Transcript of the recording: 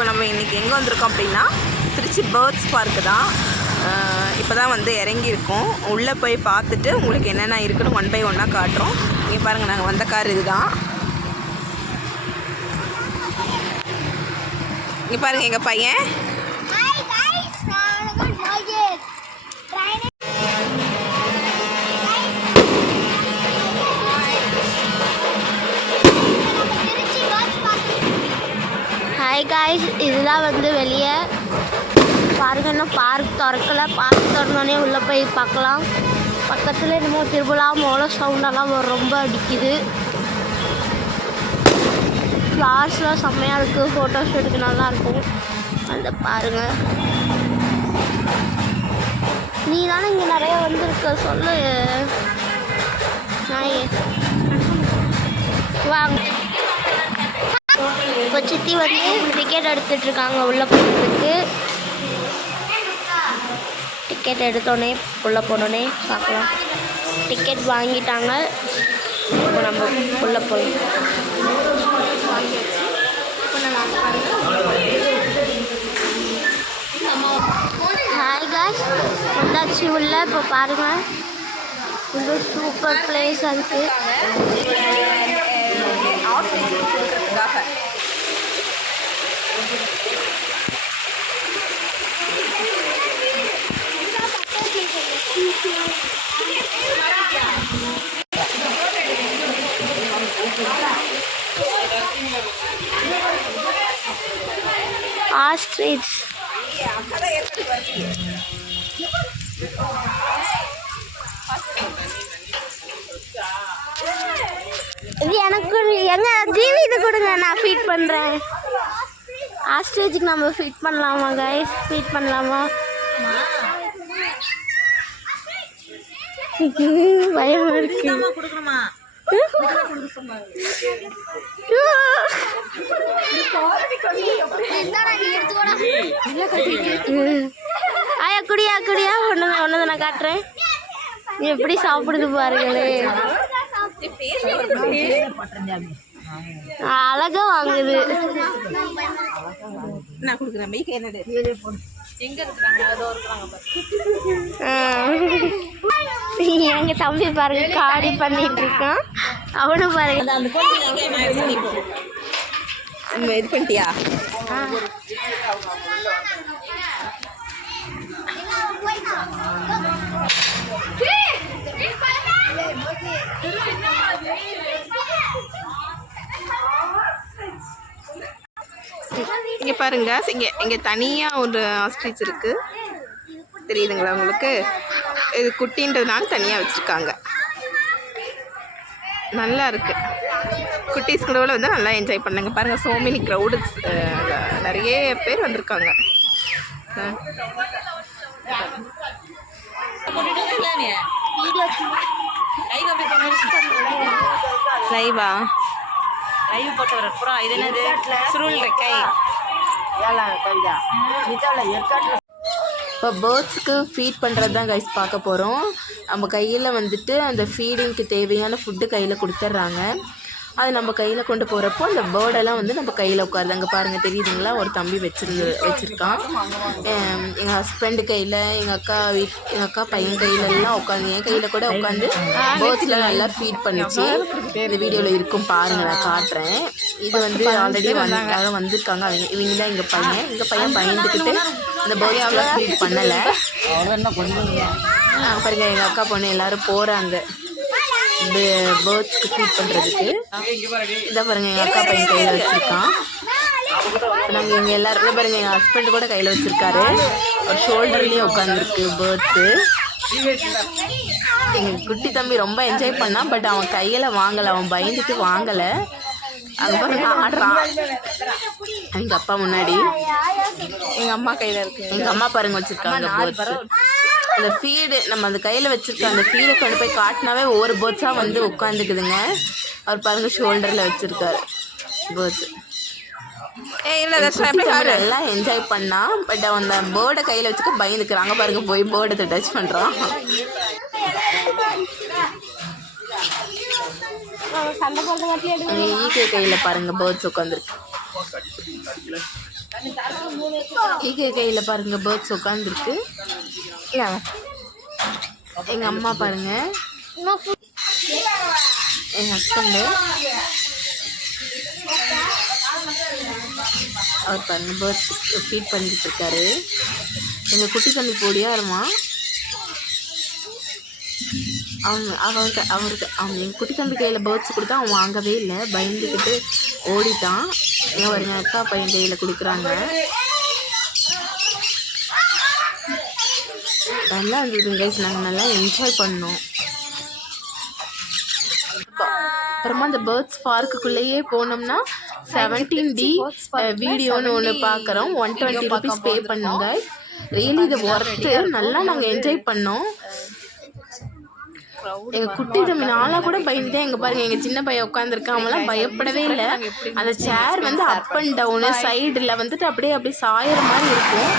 இப்போ நம்ம இன்றைக்கி எங்கே வந்திருக்கோம் அப்படின்னா திருச்சி பேர்ட்ஸ் பார்க்கு தான். இப்போ தான் வந்து இறங்கியிருக்கோம். உள்ளே போய் பார்த்துட்டு உங்களுக்கு என்னென்ன இருக்குன்னு 1 by 1 காட்டுறோம். இங்கே பாருங்கள், நாங்கள் வந்த கார் இது தான். இங்கே பாருங்கள் எங்கள் பையன். ஹாய் காய்ஸ், இதுதான் வந்து வெளியே பாருங்க. இன்னும் பார்க் திறக்கலை. பார்க் திறந்தோடனே உள்ளே போய் பார்க்கலாம். பக்கத்தில் என்னமோ திருவிழா மோள சவுண்டெல்லாம் ரொம்ப அடிக்குது. ஃப்ளார்ஸ்லாம் செம்மையாக இருக்குது. ஃபோட்டோஸ் எடுக்க நல்லாயிருக்கும். அந்த பாருங்கள். நீ தானே இங்கே நிறைய வந்துருக்க, சொல்லு. வாங்க. இப்போ சித்தி வந்து டிக்கெட் எடுத்துகிட்ருக்காங்க உள்ளே போகிறதுக்கு. டிக்கெட் எடுத்தோடனே உள்ளே போனோடனே பார்க்கலாம். டிக்கெட் வாங்கிட்டாங்க. இப்போ நம்ம உள்ளே போய் ஹாய் காய்ஸ், வந்தாச்சு உள்ள. இப்போ பாருங்கள், இது சூப்பர் பிளேஸாக இருக்குது. ஆஸ்ட்ரிச் இது எனக்கு எங்க ஜீவி இது கொடுங்க, நான் ஃபீட் பண்ணுறேன். ஆஸ்ட்ரிச்சுக்கு நம்ம ஃபீட் பண்ணலாமா கைஸ்? ஃபீட் பண்ணலாமா? பயமா இருக்கு. ஆயா குடியா குடியா ஒன்று நான் காட்டுறேன். எப்படி சாப்பிடுது பாருங்களே. அழகா வாங்குது. நான் கொடுக்குறேன். எங்க தம்பி பாருங்க காடி பண்ணிட்டு இருக்கான். அவனு பாருங்க. இது பண்ணிட்டியா? இங்கே பாருங்க, இங்கே தனியாக ஒரு ஆஸ்ட்ரிச் இருக்குது. தெரியுதுங்களா உங்களுக்கு? இது குட்டின்றதுனால தனியாக வச்சுருக்காங்க. நல்லா இருக்குது. குட்டீஸ் கூட வந்து நல்லா என்ஜாய் பண்ணுங்க. பாருங்கள், சோ மெனி க்ரௌடு, நிறைய பேர் வந்திருக்காங்க. லைவா? லைவ் போட்டு வர அப்புறம் இது என்னது? சுருள் ரெக்கை. இப்போ பேர்ட்ஸுக்கு ஃபீட் பண்ணுறது தான் கைஸ் பார்க்க போகிறோம். நம்ம கையில் வந்துட்டு அந்த ஃபீடிங்க்கு தேவையான ஃபுட்டு கையில் கொடுத்துட்றாங்க. அது நம்ம கையில் கொண்டு போகிறப்போ அந்த பேர்டெல்லாம் வந்து நம்ம கையில் உட்காருது. அங்கே பாருங்கள், தெரியுதுங்களா? ஒரு தம்பி வச்சுருக்கான். எங்கள் ஹஸ்பண்டு கையில், எங்கள் அக்கா பையன் கையிலெல்லாம் உட்காந்து, என் கையில் கூட உட்காந்து பேர்ட்ஸில் நல்லா ஃபீட் பண்ணிச்சு. இந்த வீடியோவில் இருக்கும் பாருங்கள், நான் காட்டுறேன். இது வந்து ஆல்ரெடி வந்திருக்காங்க. இவங்க தான் எங்கள் பையன் பயந்துக்கிட்டு இந்த பேர்ட்ஸ்லாம் ஃபீட் பண்ணலை. பாருங்க, எங்கள் அக்கா பொண்ணு எல்லோரும் போகிறாங்க பேர்ட்ஸ்க்கு ஃபீட் பண்ணுறதுக்கு. இதை பாருங்கள், எங்கள் அக்கா பையன் கையில் வச்சுருக்கான். நாங்கள் இங்கே எல்லோரும் பாருங்கள், எங்கள் ஹஸ்பண்ட் கூட கையில் வச்சுருக்காரு. ஒரு ஷோல்டர்லேயும் உட்காந்துருக்கு பேர்ட்ஸு. எங்கள் குட்டி தம்பி ரொம்ப என்ஜாய் பண்ணான். பட் அவன் கையில் வாங்கலை, அவன் பயந்துட்டு வாங்கலை. அங்கே பாருங்க ஆடுறான் எங்கள் அப்பா முன்னாடி. எங்கள் அம்மா கையில் இருக்குது. எங்கள் அம்மா பாருங்க வச்சுருக்காங்க பேர்ட்ஸு. அந்த ஃபீடு நம்ம அந்த கையில் வச்சுருக்க அந்த ஃபீடை கொண்டு போய் காட்டினாவே ஒவ்வொரு பேர்ட்ஸாக வந்து உட்காந்துக்குதுங்க. அவர் பாருங்கள் ஷோல்டரில் வச்சுருக்காரு பேர்ட்ஸு. எல்லாம் என்ஜாய் பண்ணான். பட் அவன் அந்த பேர்டை கையில் வச்சுக்க பயந்துக்கிறாங்க. பாருங்க, போய் பேர்டை டச் பண்ணுறான். ஈகே கையில் பாருங்கள் பேர்ட்ஸ் உட்காந்துருக்கு. ஈகை கையில் பாருங்கள் பேர்ட்ஸ் உட்காந்துருக்கு. எங்கள் அம்மா பாருங்கள், என் ஹஸ்பண்டு அவர் பாருங்கள் பேர்ட்ஸ் ஃபீட் பண்ணிக்கிட்டு இருக்காரு. எங்கள் குட்டி தம்பி போடியாக இருமான். அவருக்கு எங்கள் குட்டி தம்பி கையில் பேர்ட்ஸ் கொடுத்தா அவன் வாங்கவே இல்லை, பயந்துக்கிட்டு ஓடிட்டான். எங்கே பாருங்க அக்கா பையன் கையில் கொடுக்குறாங்க. நல்லா இருந்தது கைஸ், நாங்கள் நல்லா என்ஜாய் பண்ணோம். அப்புறமா அந்த பேர்ட்ஸ் பார்க்குள்ளேயே போனோம்னா 17D வீடியோன்னு ஒன்று பார்க்குறோம். 120 rupees பே பண்ணுங்க. ரியலி இது ஒர்த்து. நல்லா நாங்கள் என்ஜாய் பண்ணோம். எங்கள் குட்டி தம்பி நாளாக கூட பயந்துட்டேன். எங்கள் பாருங்கள் எங்கள் சின்ன பையன் உட்காந்துருக்கான், அவன்லாம் பயப்படவே இல்லை. அந்த சேர் வந்து அப் அண்ட் டவுனு சைடில் வந்துட்டு அப்படியே சாயிற மாதிரி இருக்கும்.